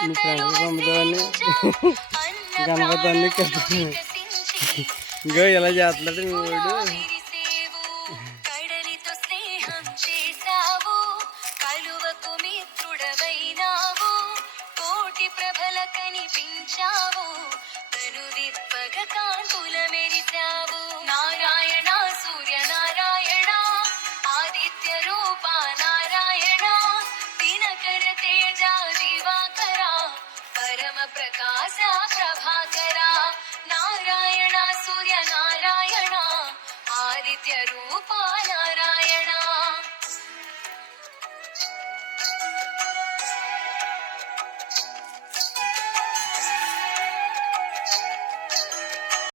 నీ ఫ్రెండ్స్ పంపుతావని గణపతి అన్ని ఇంకో ఇలా చేస్తున్నాడు మీ వాడు. నారాయణ సూర్య నారాయణ ఆదిత్య రూప నారాయణ దినకర తేజ దివాకర పరమ ప్రకాశ ప్రభాకర నారాయణ సూర్య నారాయణ ఆదిత్య రూప